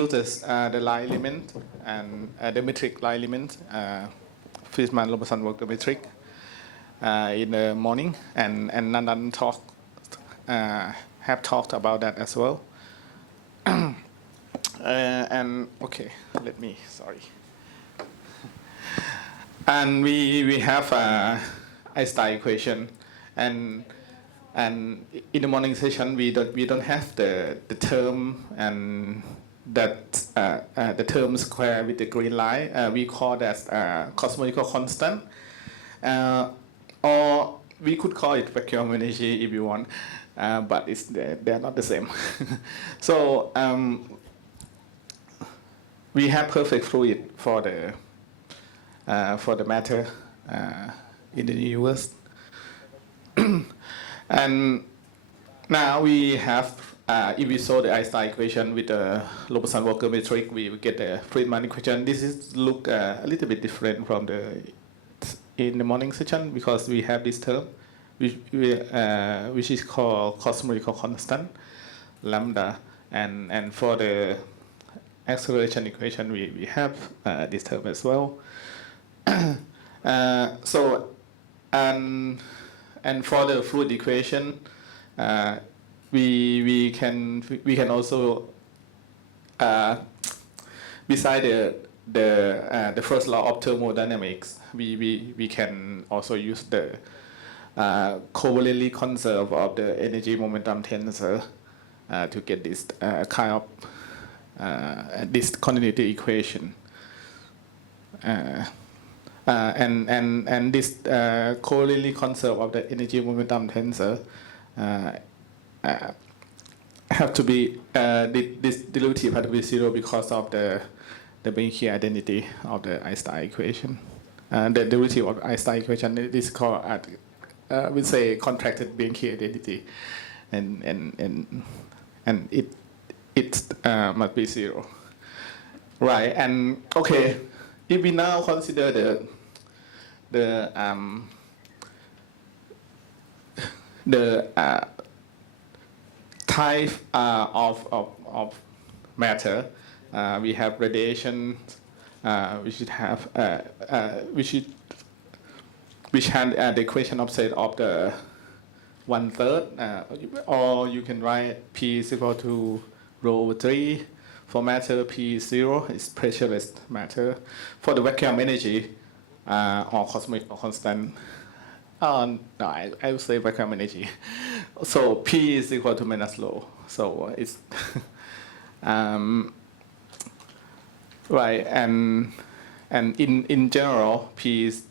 uses the line element and the metric line element. Friedman Robertson worked the metric in the morning, and Nandan have talked about that as well. And okay, sorry. And we have Einstein equation, and in the morning session we don't have the term and that the term square with the green line. We call that cosmological constant, or we could call it vacuum energy if you want, but they're not the same. So we have perfect fluid for the matter in the universe. And now we have, if we solve the Einstein equation with the Robertson-Walker metric, we get the Friedman equation. This is look a little bit different from in the morning session, because we have this term, which is called cosmological constant, lambda, and for the acceleration equation, we have this term as well. So and for the fluid equation, we can also beside the first law of thermodynamics, we can also use the covalently conserve of the energy momentum tensor to get this kind of this continuity equation. And this covalently conserve of the energy momentum tensor have to be this derivative have to be zero because of the Bianchi identity of the Einstein equation. The derivative of Einstein equation is called we say contracted Bianchi identity, and it must be zero, right? And okay, if we now consider the type of matter, we have radiation, which have the equation of state of the 1/3, or you can write P is equal to ρ/3. For matter, P is 0, is pressureless matter. For the vacuum energy, or cosmological constant, no, I would say vacuum energy. So P is equal to minus ρ. So it's right, and in general, P is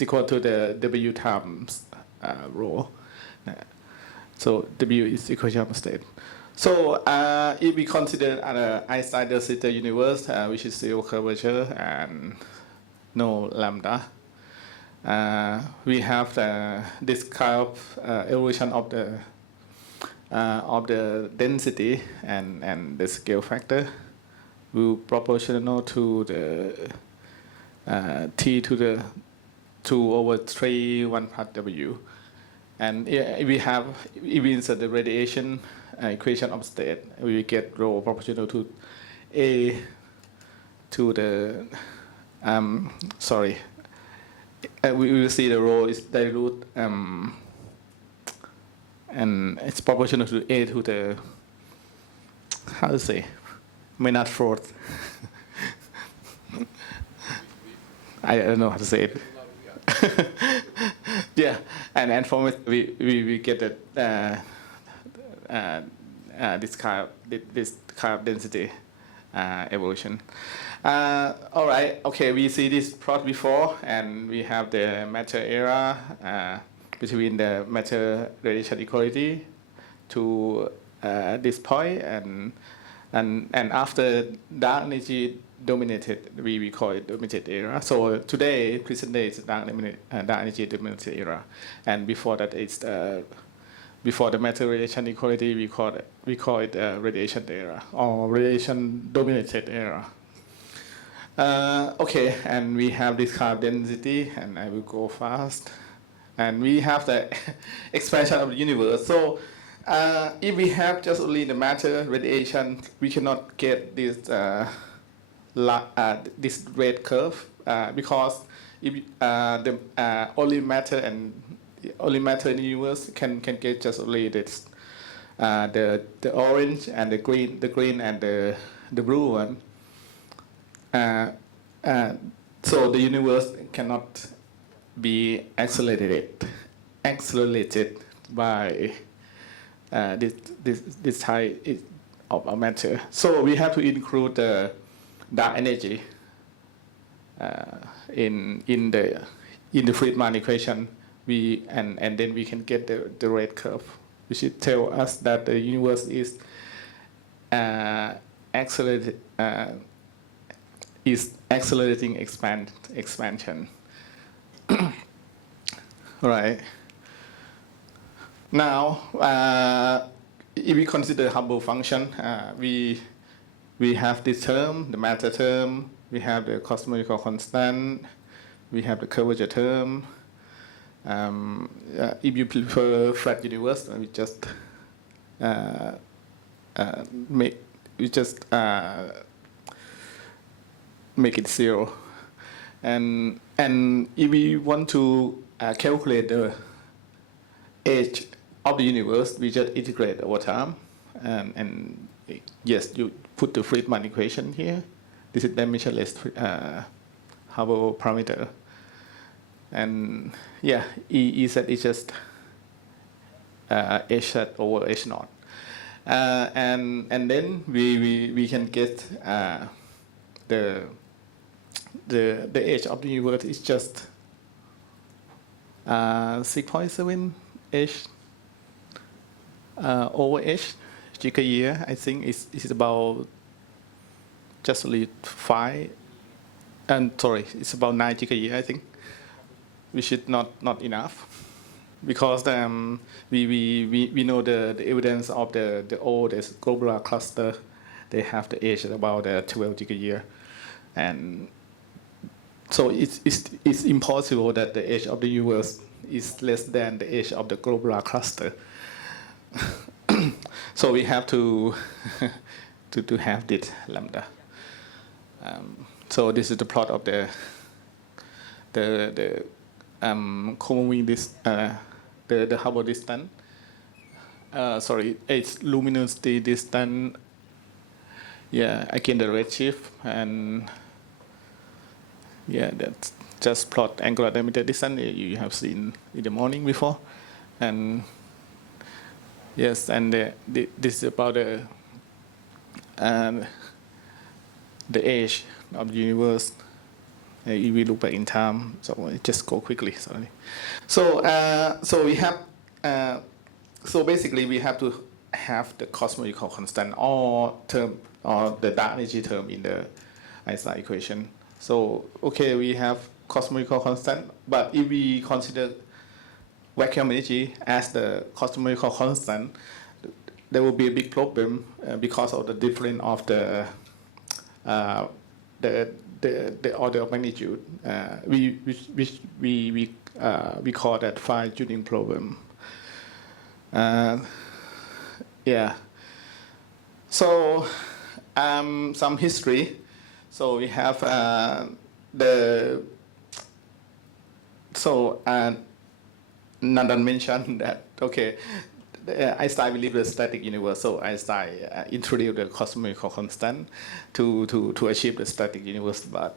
equal to the W times ρ. So W is equation of state. So if we consider an Einstein-de Sitter universe, which is zero curvature and no lambda, we have this kind of evolution of the density and the scale factor will proportional to the T to the 2/3 1 part W. And if we insert the radiation equation of state, we get ρ proportional to A to the, we will see the ρ is dilute, and it's proportional to A to the, how to say, minus fourth. I don't know how to say it. Yeah, and from it we get that this kind of density evolution. All right, okay, we see this plot before, and we have the matter era between the matter radiation equality to this point, and after dark energy dominated, we call it dominated era. So today, present day is dark energy dominated era, and before that it's before the matter radiation equality, we call it radiation era or radiation dominated era. Okay, and we have this kind of density, and I will go fast. And we have the expansion of the universe. So If we have just only the matter radiation, we cannot get this this red curve because if the only matter in the universe can get just only this the orange and the green and the blue one. So the universe cannot be accelerated by this type of matter. So we have to include the dark energy in the Friedman equation. And then we can get the red curve, which should tell us that the universe is accelerating expansion. Right. Now, if we consider Hubble function, we have this term, the matter term. We have the cosmological constant. We have the curvature term. If you prefer flat universe, we just make it zero. And if we want to calculate the age of the universe, we just integrate over time. And yes, you put the Friedman equation here. This is dimensionless Hubble parameter. And yeah, Ez is just h hat over h naught. And then we can get the age of the universe is just 6.7 h over h giga-year. I think it's about just only 5. And sorry, it's about 9 giga-year, I think, which is not enough, because we know the evidence of the oldest globular cluster. They have the age at about 12 giga-year, and so it's impossible that the age of the universe is less than the age of the globular cluster. So we have to have this lambda. So this is the plot of the Cosmology the Hubble distance. Sorry, it's luminosity distance. Yeah, again the redshift, and yeah, that's just plot angular diameter distance you have seen in the morning before, and yes, and this is about the age of the universe. If we look back in time, so I just go quickly. Sorry. So we have. So basically, we have to have the cosmological constant or the dark energy term in the Einstein equation. So okay, we have cosmological constant, but if we consider vacuum energy as the cosmological constant, there will be a big problem because of the difference of the order of magnitude. We call that fine tuning problem. Yeah. So some history. So we have Nandan mentioned that okay, Einstein believed the static universe. So Einstein introduced the cosmological constant to achieve the static universe, but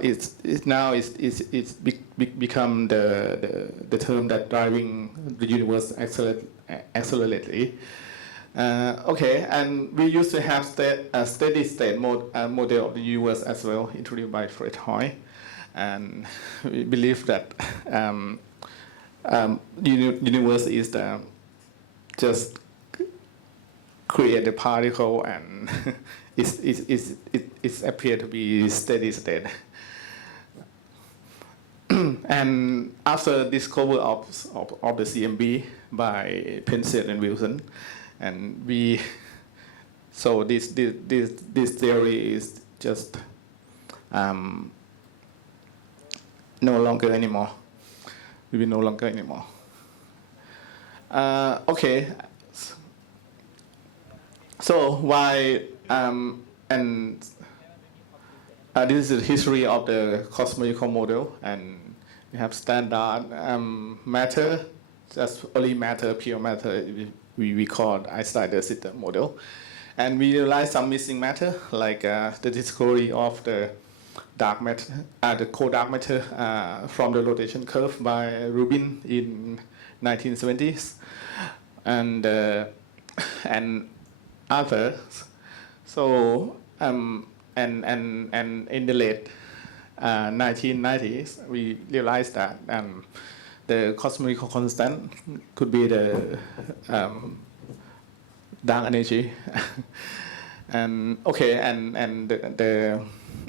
it's now become the term that driving the universe accelerate. Okay, and we used to have a steady state model of the universe as well, introduced by Phayao, and we believe that the universe is just create the particle and it's appear to be steady state. And after discovery of the CMB by Penzias and Wilson, and so this theory is just no longer anymore. We will no longer anymore. Okay. So why and this is the history of the cosmological model, and we have standard matter, just only matter, pure matter. We call Einstein system model, and we realize some missing matter, like the discovery of the dark matter, the cold dark matter from the rotation curve by Rubin in 1970s, and others. So and in the late 1990s, we realized that the cosmological constant could be the dark energy. And okay, and the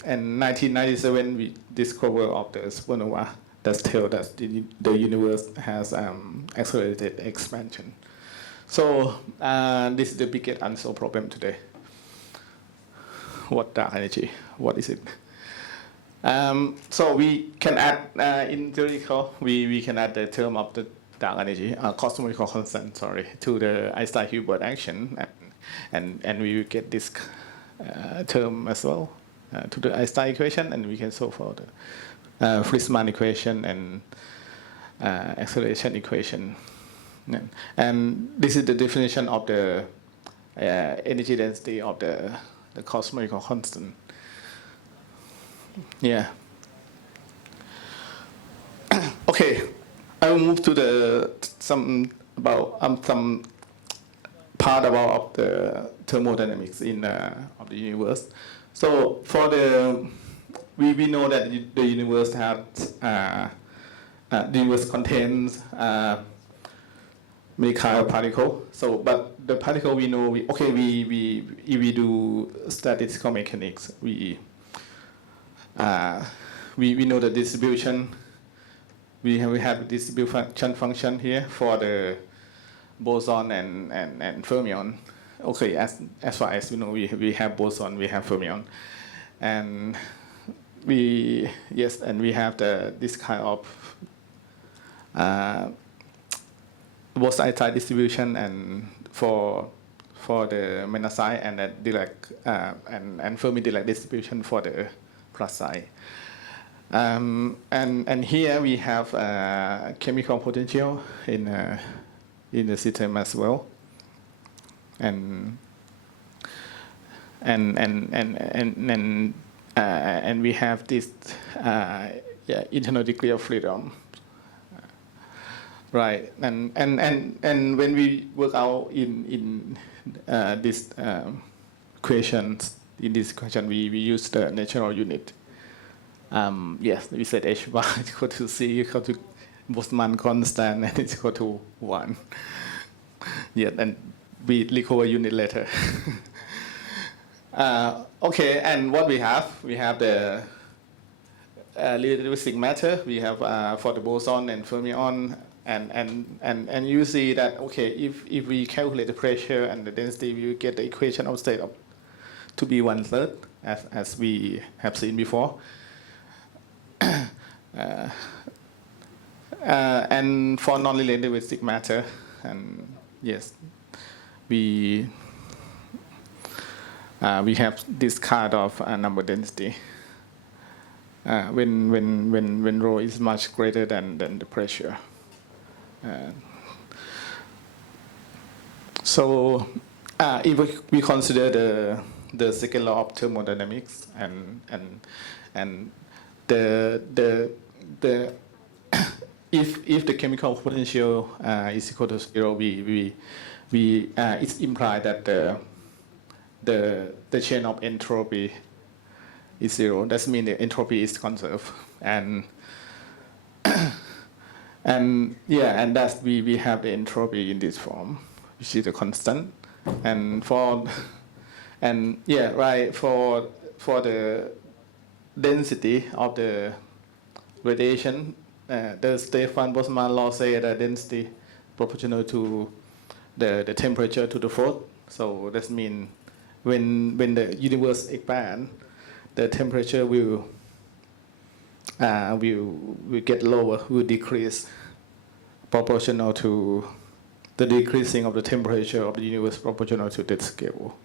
in 1997 we discovered of the supernova that tells that the universe has accelerated expansion. So this is the biggest unsolved problem today. What dark energy? What is it? So we can add in theoretical, we can add the term of the dark energy, cosmological constant, sorry, to the Einstein-Hilbert action, and we will get this term as well to the Einstein equation, and we can solve for the Friesmann equation and acceleration equation. And this is the definition of the energy density of the cosmological constant. Yeah. Okay, I will move to some part about the thermodynamics of the universe. So for we know that the universe the universe contains many kind of particle. So, but the particle we know, if we do statistical mechanics, we know the distribution. We have a distribution function here for the boson and fermion. Okay, as far as we know, we have boson, we have fermion, and we have this kind of Bose-Einstein distribution, and for the Menasai, and the Dirac and Fermi-Dirac distribution for the plus side. And here we have chemical potential in the system as well, and we have this internal degree of freedom. Right, and when we work out in this equations, we use the natural unit. Yes, we said h bar is equal to c equal to Boltzmann constant, and it's equal to 1. Yeah, and we recover unit later. Okay, and what we have the relativistic matter. We have for the boson and fermion. And you see that, okay, if we calculate the pressure and the density, we will get the equation of state to be 1/3, as we have seen before. And for non-relativistic matter, and yes, we have this kind of number density when rho is much greater than the pressure. So if we consider the second law of thermodynamics, and the if the chemical potential is equal to 0, it's implied that the chain of entropy is 0. That means the entropy is conserved, and thus we have the entropy in this form, which is a constant. And for the density of the radiation, the Stefan Boltzmann law says that density proportional to the temperature to the fourth. So that means when the universe expands, the temperature will get lower, will decrease proportional to the decreasing of the temperature of the universe proportional to that scale.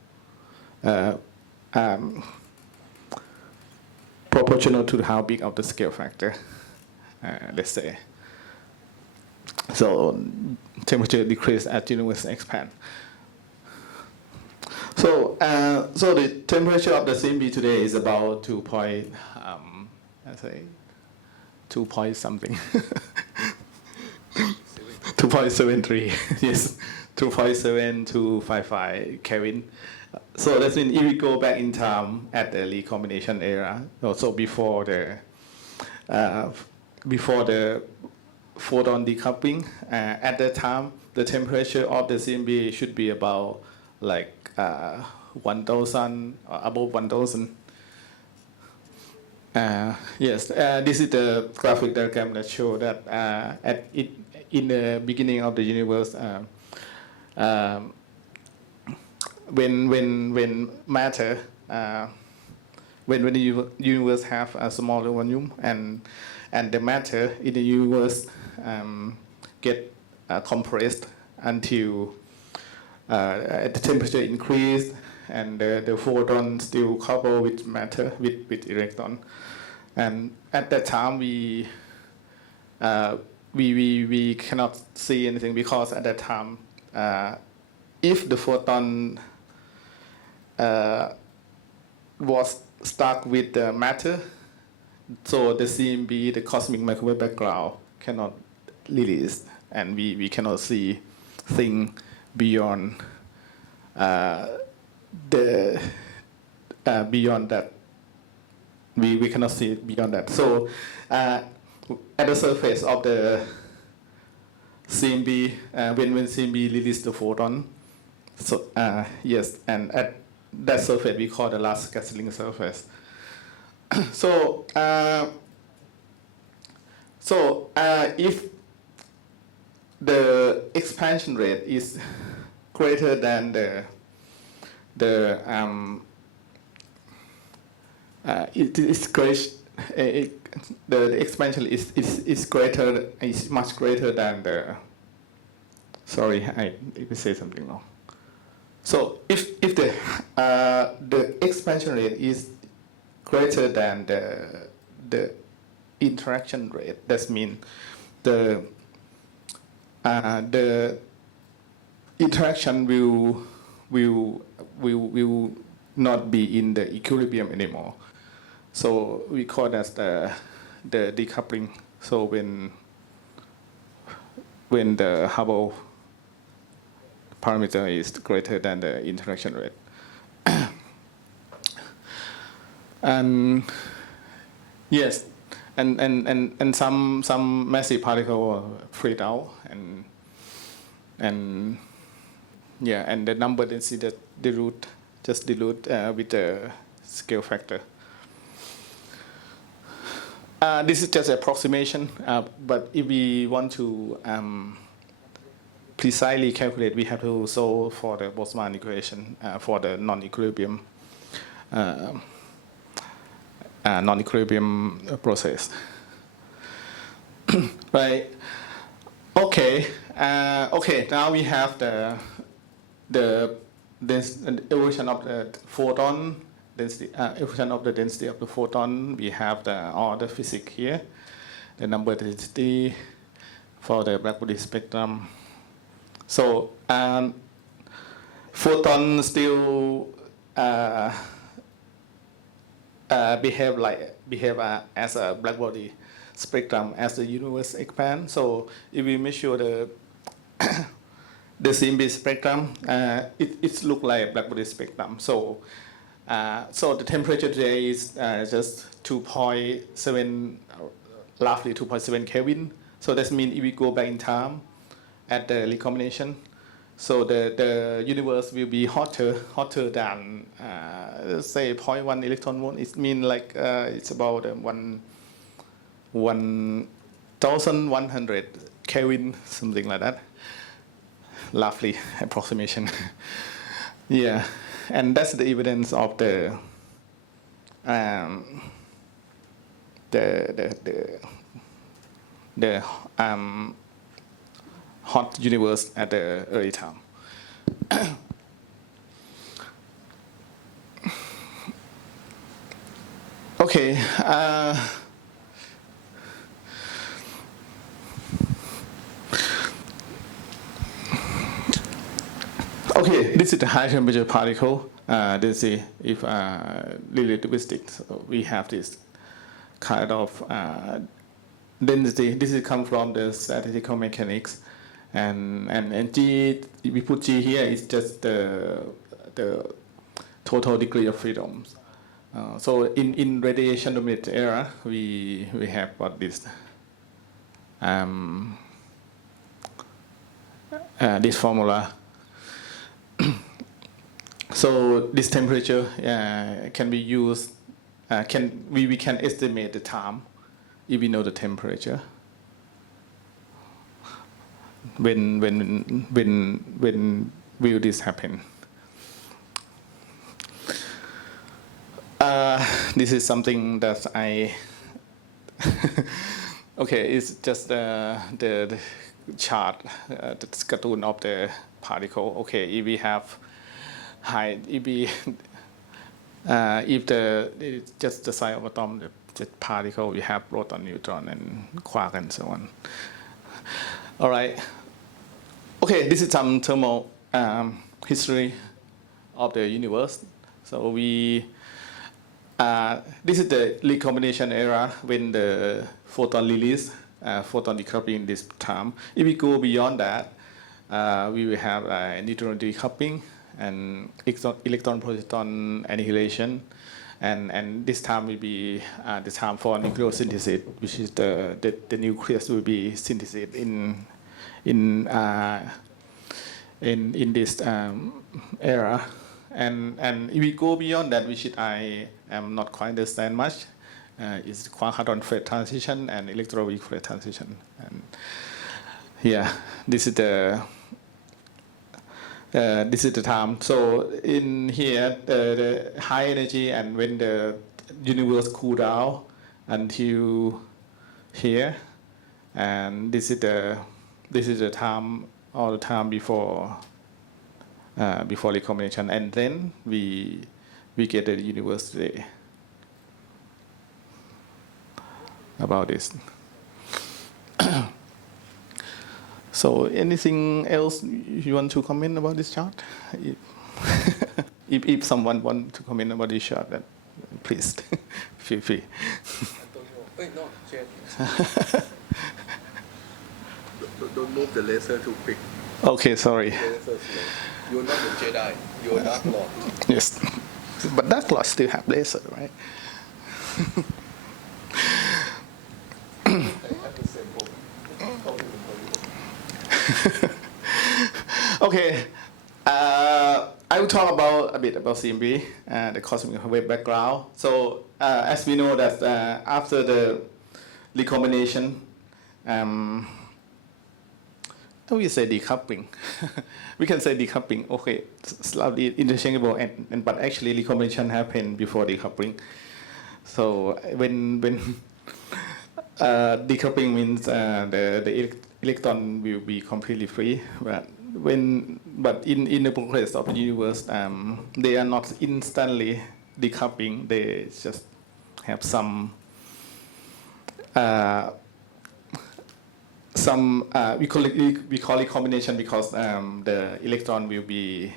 Proportional to how big of the scale factor, let's say. So temperature decrease as the universe expand. So the temperature of the CMB today is about 2 point something. 2.73, yes, 2.7255 Kelvin. So that means if we go back in time at the recombination era, also before the photon decoupling, at that time the temperature of the CMB should be about like 1,000 or above 1,000. Yes, this is the graphic diagram that shows that in the beginning of the universe, when matter, when the universe have a smaller volume and the matter in the universe get compressed until the temperature increased and the photon still couple with matter with electron, and at that time we cannot see anything because at that time if the photon was stuck with the matter, so the CMB, the cosmic microwave background, cannot release, and we cannot see things beyond beyond that. We cannot see it beyond that. So at the surface of the CMB, when CMB releases the photon, so yes, and at that surface we call the last scattering surface. So if the expansion rate is greater than the expansion is much greater than the. Sorry, I say something wrong. So if the expansion rate is greater than the interaction rate, that means the interaction will not be in the equilibrium anymore. So we call that the decoupling. So when the Hubble parameter is greater than the interaction rate. And yes, and some massive particle are freed out, and yeah, and the number density that dilute with the scale factor. This is just approximation, but if we want to precisely calculate, we have to solve for the Boltzmann equation for the non-equilibrium process. Right. Okay. Okay. Now we have the evolution of the photon density, evolution of the density of the photon. We have all the physics here, the number density for the blackbody spectrum. So photons still behave as a blackbody spectrum as the universe expands. So if we measure the CMB spectrum, it looks like a blackbody spectrum. So the temperature today is just 2.7, roughly 2.7 Kelvin. So that means if we go back in time at the recombination, so the universe will be hotter than say 0.1 electron volt. It means like it's about 1,100 Kelvin, something like that. Roughly approximation. Yeah, and that's the evidence of the hot universe at the early time. Okay. Okay, this is the high temperature particle. This is if relativistic. So we have this kind of density. This is come from the statistical mechanics, and G, we put G here is just the total degree of freedom. So in radiation dominated era, we have got this this formula. So this temperature can be used. We can estimate the time if we know the temperature. When will this happen? This is something that I. Okay, it's just the chart, the cartoon of the particle. Okay, if we have high, if it's just the size of atom, the particle, we have proton, neutron, and quark, and so on. All right. Okay, this is some thermal history of the universe. So we. This is the recombination era when the photon release, photon decoupling this time. If we go beyond that, we will have neutron decoupling and electron-proton annihilation, and this time will be the time for nucleosynthesis, which is the nucleus will be synthesized in this era. And if we go beyond that, which I am not quite understand much, is quark-hadron phase transition and electroweak phase transition. And yeah, this is the time. So in here, the high energy, and when the universe cool down until here, and this is the time, all the time before recombination, and then we get the universe today. About this. So anything else you want to comment about this chart? If someone wants to comment about this chart, then please feel free. No, don't move the laser too quick. Okay, sorry. You're not a Jedi. You're a Dark Lord. Yes, but Dark Lord still have laser, right? I have the same problem. Okay, I will talk a bit about CMB, the cosmic wave background. So as we know that after the recombination, we say decoupling. We can say decoupling. Okay, slightly interchangeable, but actually recombination happened before decoupling. So when decoupling means the electron will be completely free, but in the progress of the universe, they are not instantly decoupling. They just have some we call it combination, because the electron will be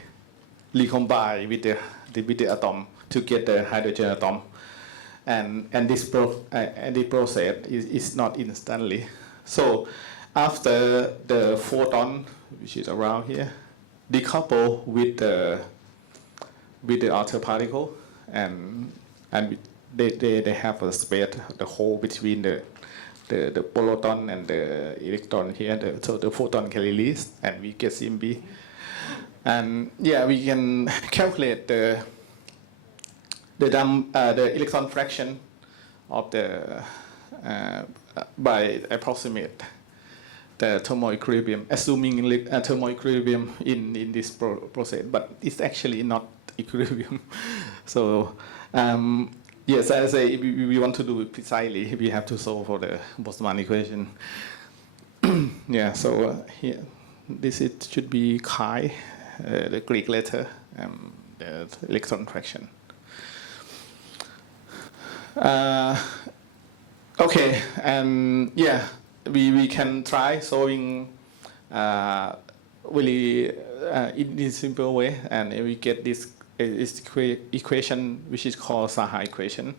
recombined with the atom to get the hydrogen atom, and this process is not instantly. So after the photon, which is around here, decouple with the outer particle, and they have a space, the hole between the proton and the electron here, so the photon can release, and we get CMB. And yeah, we can calculate the electron fraction of the by approximate the thermal equilibrium, assuming thermal equilibrium in this process, but it's actually not equilibrium. So yes, as I say, if we want to do it precisely, we have to solve for the Boltzmann equation. Yeah, so here this it should be chi, the Greek letter, the electron fraction. Okay, and yeah, we can try solving really in this simple way, and we get this equation which is called Saha equation.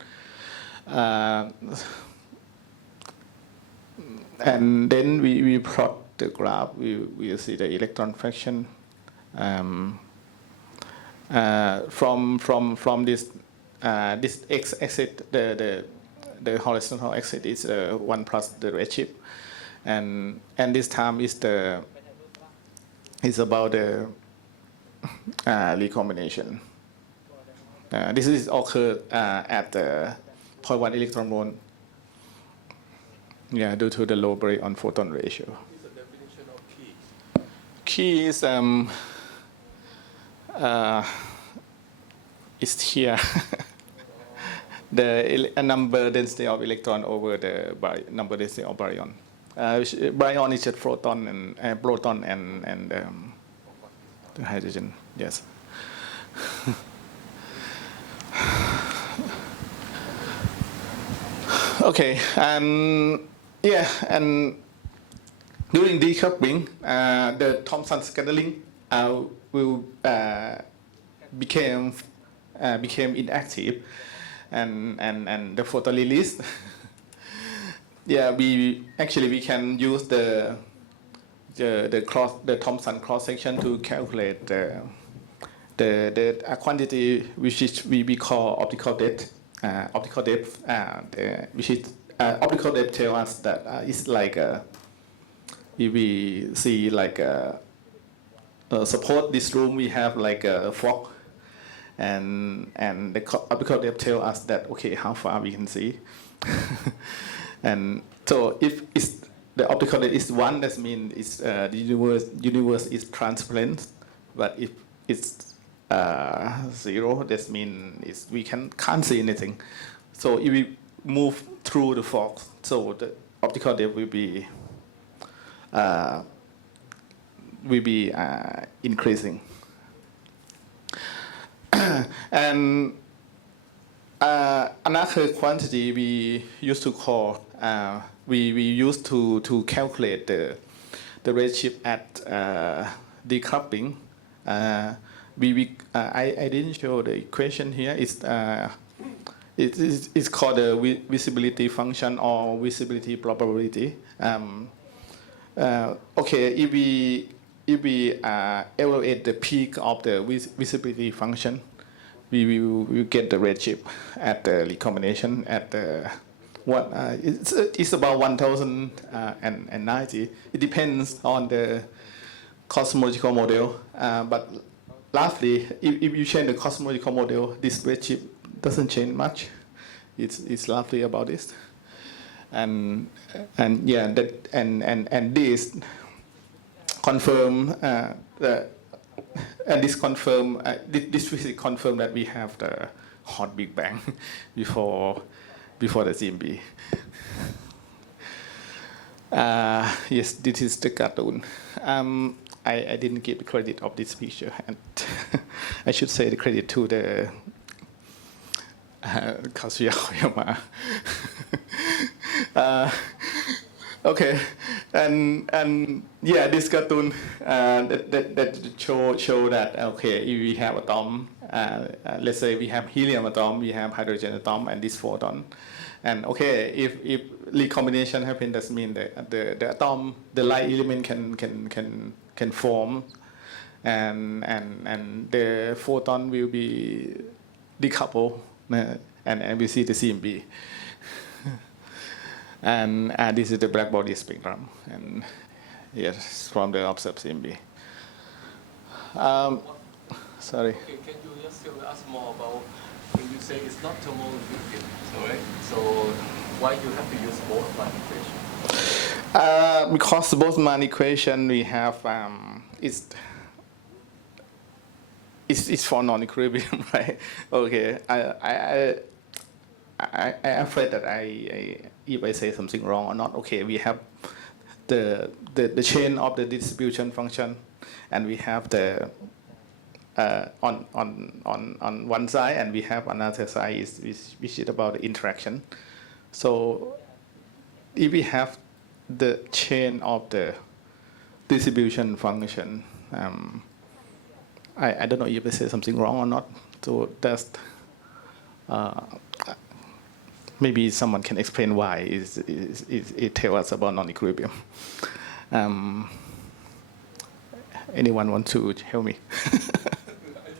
And then we plot the graph. We see the electron fraction from this x-axis. The horizontal axis is 1 plus the redshift, and this time is about the recombination. This is occurred at the 0.1 electron volt. Yeah, due to the low baryon photon ratio. What is the definition of key? Key is here. The number density of electron over the number density of baryon. Baryon is just proton and proton and the hydrogen. Yes. Okay, and yeah, and during decoupling, the Thomson scattering will became inactive, and the photon release. Yeah, we can use the Thomson cross section to calculate the quantity which we call optical depth. Optical depth, which is optical depth tells us that it's like if we see like suppose this room we have like a fog, and the optical depth tells us that okay how far we can see, and so if the optical depth is 1, that means it's the universe is transparent, but if it's 0, that means we can't see anything. So if we move through the fog, so the optical depth will be increasing. And another quantity we used to call we used to calculate the redshift at decoupling. I didn't show the equation here. It's called the visibility function or visibility probability. Okay, if we evaluate the peak of the visibility function, we will get the redshift at the recombination at the it's about 1090. It depends on the cosmological model, but lastly, if you change the cosmological model, this redshift doesn't change much. It's roughly about this, and yeah, that and this confirm and this confirm this physics confirm that we have the hot Big Bang before the CMB. Yes, this is the cartoon. I didn't give the credit of this picture, and I should say the credit to the Kazuya Koyama. Okay, and yeah, this cartoon that show that okay, if we have atom, let's say we have helium atom, we have hydrogen atom, and this photon, and okay, if recombination happens, that means the atom, the light element can form, and the photon will be decoupled, and we see the CMB. And this is the black body spectrum, and yes, from the observed CMB. Sorry. Okay, can you just tell us more about when you say it's not thermonuclear, right? So why you have to use Boltzmann equation? Because the Boltzmann equation we have it's for non-equilibrium, right? Okay, I'm afraid that if I say something wrong or not, okay, we have the chain of the distribution function, and we have the on one side, and we have another side which is about the interaction. So if we have the chain of the distribution function, I don't know if I say something wrong or not. So that's maybe someone can explain why it tells us about non-equilibrium. Anyone want to help me? I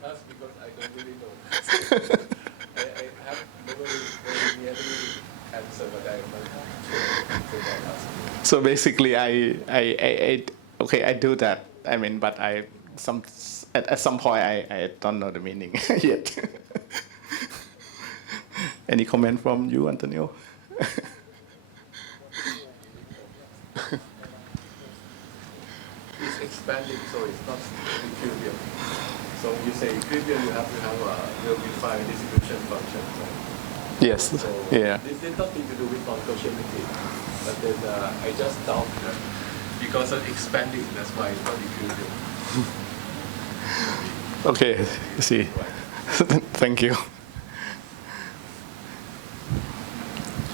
ask because I don't really know. I have never really any answer, but I'm not sure. So I ask. So basically, I do that. I mean, but at some point I don't know the meaning yet. Any comment from you, Antonio? It's expanding, so it's not equilibrium. So when you say equilibrium, you have to have a well-defined distribution function. So, Yes. so Yeah. this has nothing to do with non-causality. But then I just doubt that because of expanding, that's why it's not equilibrium. Okay. See. Thank you.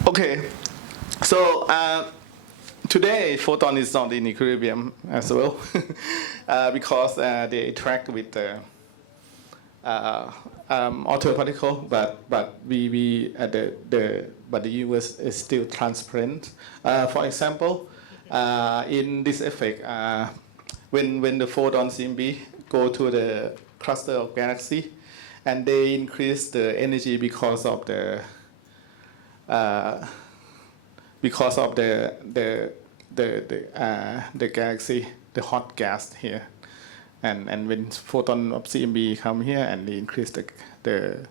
Okay. So today, photon is not in equilibrium as well, because they interact with the outer particle, but the universe is still transparent. For example, in this effect, when the photons in B go to the cluster of galaxy, and they increase the energy because of the galaxy, the hot gas here, and when photon of CMB come here and they increase the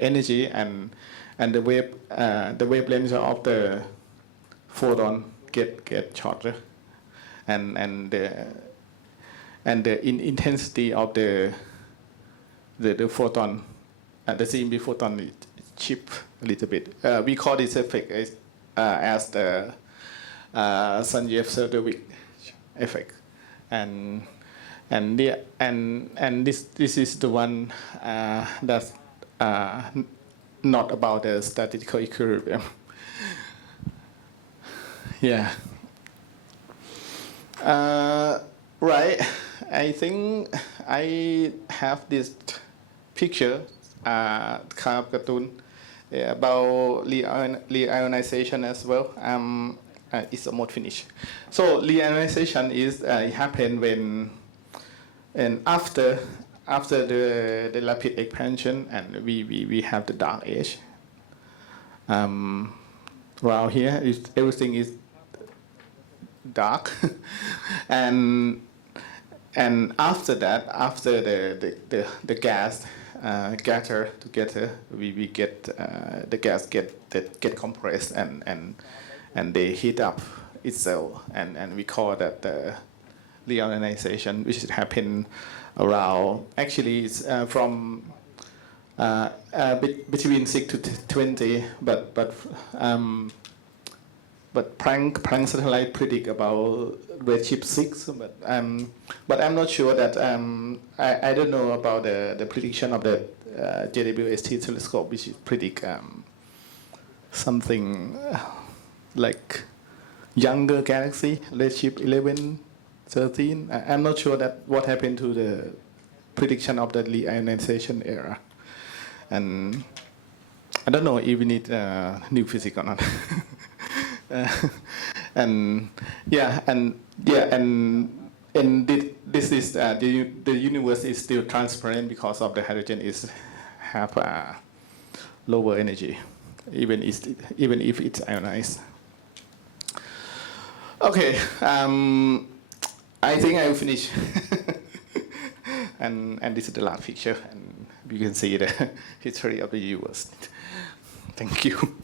energy and the wavelength of the photon get shorter, and the intensity of the photon, the CMB photon is cheap a little bit. We call this effect as the Sanjeev-Serdovic effect, and this is the one that's not about the statistical equilibrium. Yeah. Right. I think I have this picture, kind of cartoon, about reionization as well. It's almost finished. So reionization is it happens when and after the rapid expansion, and we have the dark age. Around here everything is dark, and after that, after the gas gather together, we get the gas get compressed and they heat up itself, and we call that the reionization, which happen around, actually it's from between 6 to 20, but Planck satellite predict about redshift 6, but I'm not sure that I don't know about the prediction of the JWST telescope, which predict something like younger galaxy, redshift 11, 13. I'm not sure that what happened to the prediction of the reionization era, and I don't know if we need new physics or not. And this is the universe is still transparent because of the hydrogen have lower energy, even if it's ionized. Okay, I think I will finish. and this is the last picture, and you can see the history of the universe. Thank you.